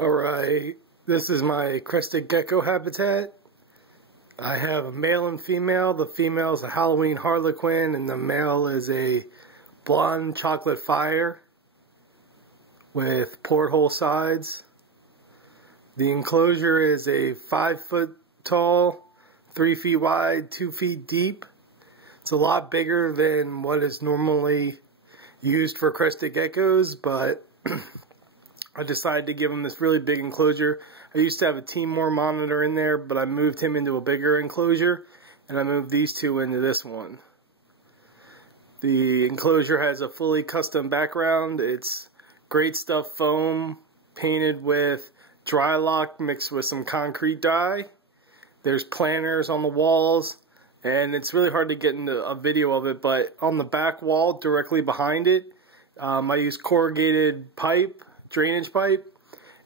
Alright, this is my Crested Gecko habitat. I have a male and female. The female is a Halloween Harlequin and the male is a blonde chocolate fire with porthole sides. The enclosure is a 5 foot tall, 3 feet wide, 2 feet deep. It's a lot bigger than what is normally used for Crested Geckos, but I decided to give him this really big enclosure. I used to have a Timor monitor in there, but I moved him into a bigger enclosure, and I moved these two into this one. The enclosure has a fully custom background. It's great stuff foam painted with drylock mixed with some concrete dye. There's planters on the walls, and it's really hard to get into a video of it, but on the back wall directly behind it, I used corrugated pipe, drainage pipe,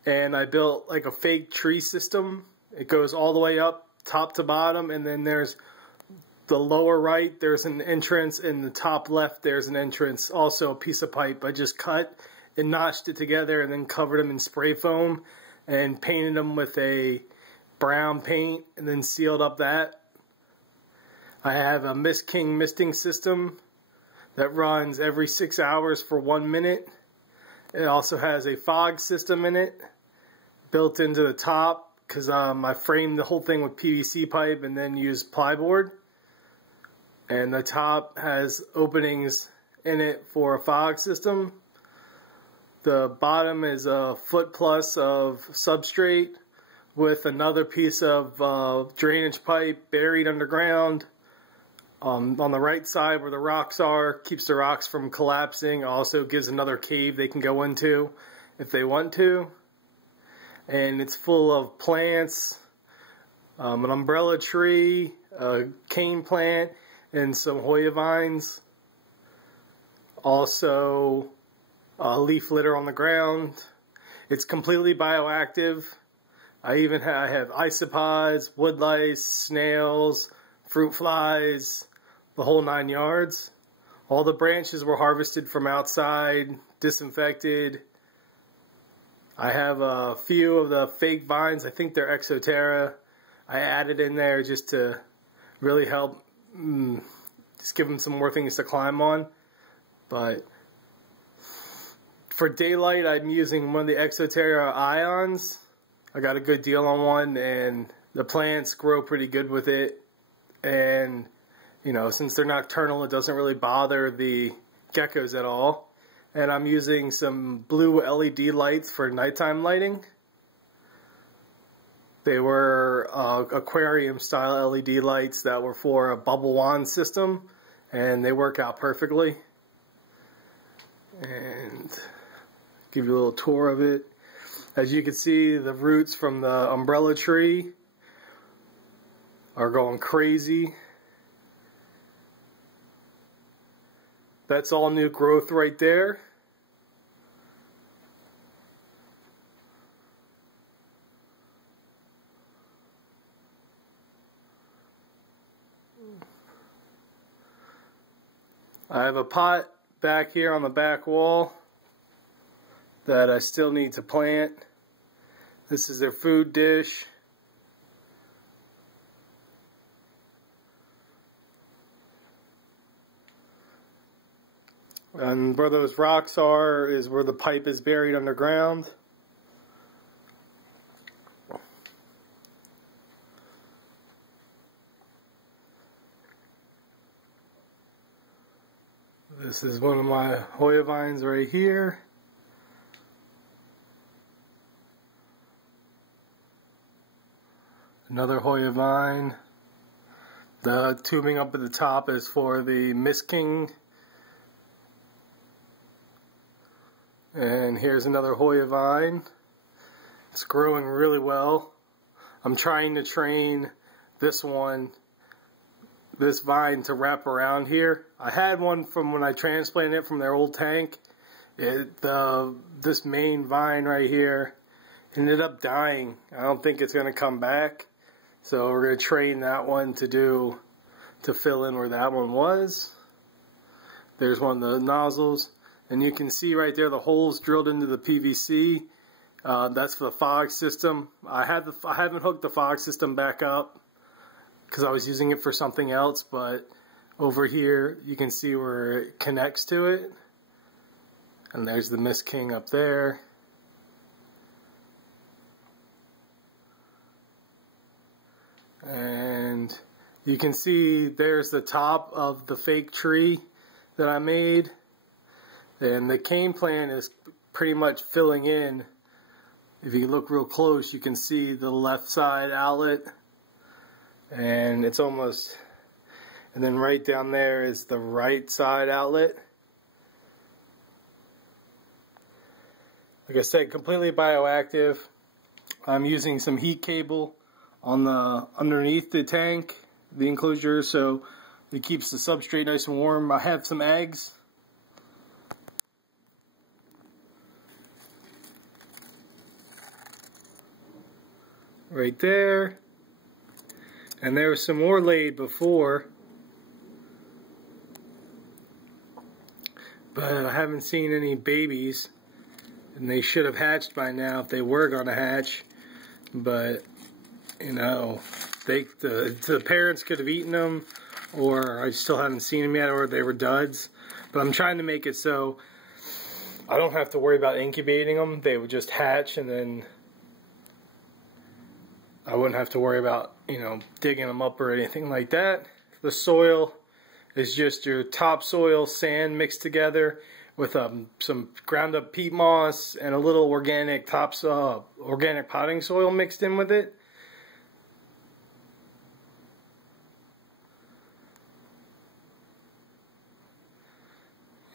and I built like a fake tree system. It goes all the way up top to bottom, and then there's the lower right, there's an entrance, and the top left there's an entrance, also a piece of pipe I just cut and notched it together and then covered them in spray foam and painted them with a brown paint and then sealed up that. I have a misting system that runs every 6 hours for 1 minute. It also has a fog system in it, built into the top, because I framed the whole thing with PVC pipe and then used plyboard. And the top has openings in it for a fog system. The bottom is a foot plus of substrate with another piece of drainage pipe buried underground. On the right side where the rocks are, keeps the rocks from collapsing. Also gives another cave they can go into if they want to. And it's full of plants, an umbrella tree, a cane plant, and some Hoya vines. Also a leaf litter on the ground. It's completely bioactive. I have isopods, wood lice, snails, fruit flies, the whole 9 yards. All the branches were harvested from outside, disinfected. I have a few of the fake vines. I think they're Exoterra. I added in there just to really help, just give them some more things to climb on. But for daylight, I'm using one of the Exoterra ions. I got a good deal on one, and the plants grow pretty good with it. And you know, since they're nocturnal, it doesn't really bother the geckos at all. And I'm using some blue LED lights for nighttime lighting. They were aquarium style LED lights that were for a bubble wand system, and they work out perfectly. And give you a little tour of it. As you can see, the roots from the umbrella tree are going crazy. That's all new growth right there. I have a pot back here on the back wall that I still need to plant. This is their food dish. And where those rocks are is where the pipe is buried underground. This is one of my Hoya vines right here. Another Hoya vine. The tubing up at the top is for the Mistking. And here's another Hoya vine. It's growing really well. I'm trying to train this vine to wrap around here. I had one from when I transplanted it from their old tank. This main vine right here ended up dying. I don't think it's going to come back. So we're going to train that one to fill in where that one was. There's one of the nozzles. And you can see right there the holes drilled into the PVC That's for the fog system. I haven't hooked the fog system back up because I was using it for something else, but over here you can see where it connects to it. And there's the Mistking up there. And you can see there's the top of the fake tree that I made. And the cane plant is pretty much filling in. If you look real close, you can see the left side outlet. And it's almost, and then right down there is the right side outlet. Like I said, completely bioactive. I'm using some heat cable on the underneath the tank, the enclosure, so it keeps the substrate nice and warm. I have some eggs. Right there. And there was some more laid before, but I haven't seen any babies, and they should have hatched by now if they were going to hatch. But you know, the parents could have eaten them, or I still haven't seen them yet, or they were duds. But I'm trying to make it so I don't have to worry about incubating them. They would just hatch, and then I wouldn't have to worry about, you know, digging them up or anything like that. The soil is just your topsoil, sand mixed together with some ground up peat moss and a little organic organic potting soil mixed in with it.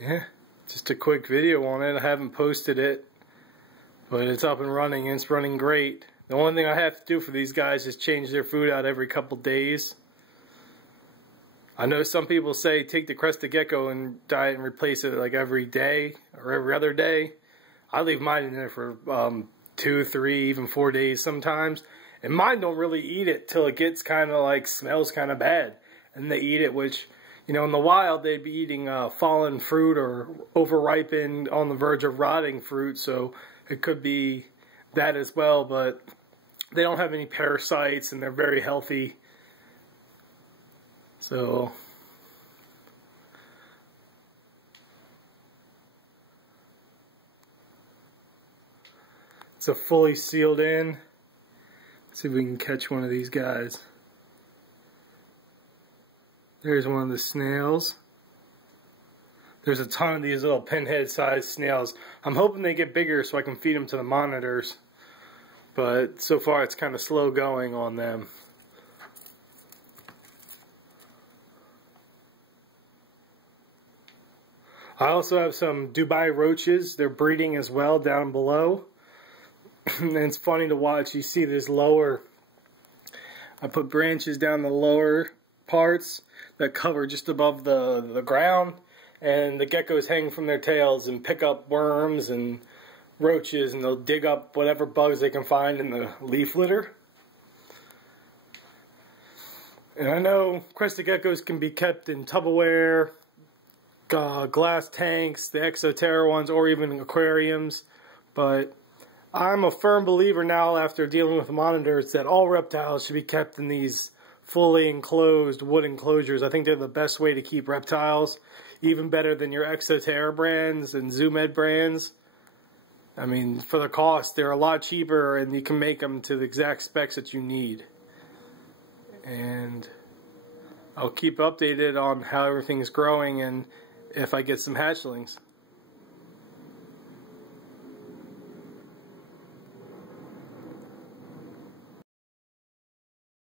Yeah, just a quick video on it. I haven't posted it, but it's up and running, and it's running great. The only thing I have to do for these guys is change their food out every couple days. I know some people say take the Crested Gecko and diet and replace it like every day or every other day. I leave mine in there for 2, 3, even 4 days sometimes. And mine don't really eat it till it gets kind of like, smells kind of bad. And they eat it, which, you know, in the wild they'd be eating fallen fruit or overripened, on the verge of rotting fruit. So it could be that as well, but they don't have any parasites and they're very healthy. So it's a fully sealed in. Let's see if we can catch one of these guys. There's one of the snails. There's a ton of these little pinhead sized snails. I'm hoping they get bigger so I can feed them to the monitors. But so far it's kind of slow going on them. I also have some Dubai roaches. They're breeding as well down below. And it's funny to watch. You see this lower, I put branches down the lower parts that cover just above the ground. And the geckos hang from their tails and pick up worms and roaches, and they'll dig up whatever bugs they can find in the leaf litter. And I know Crested Geckos can be kept in Tupperware, glass tanks, the Exoterra ones, or even aquariums, but I'm a firm believer now, after dealing with monitors, that all reptiles should be kept in these fully enclosed wood enclosures. I think they're the best way to keep reptiles, even better than your Exoterra brands and Zoomed brands. I mean, for the cost, they're a lot cheaper, and you can make them to the exact specs that you need. And I'll keep updated on how everything's growing and if I get some hatchlings.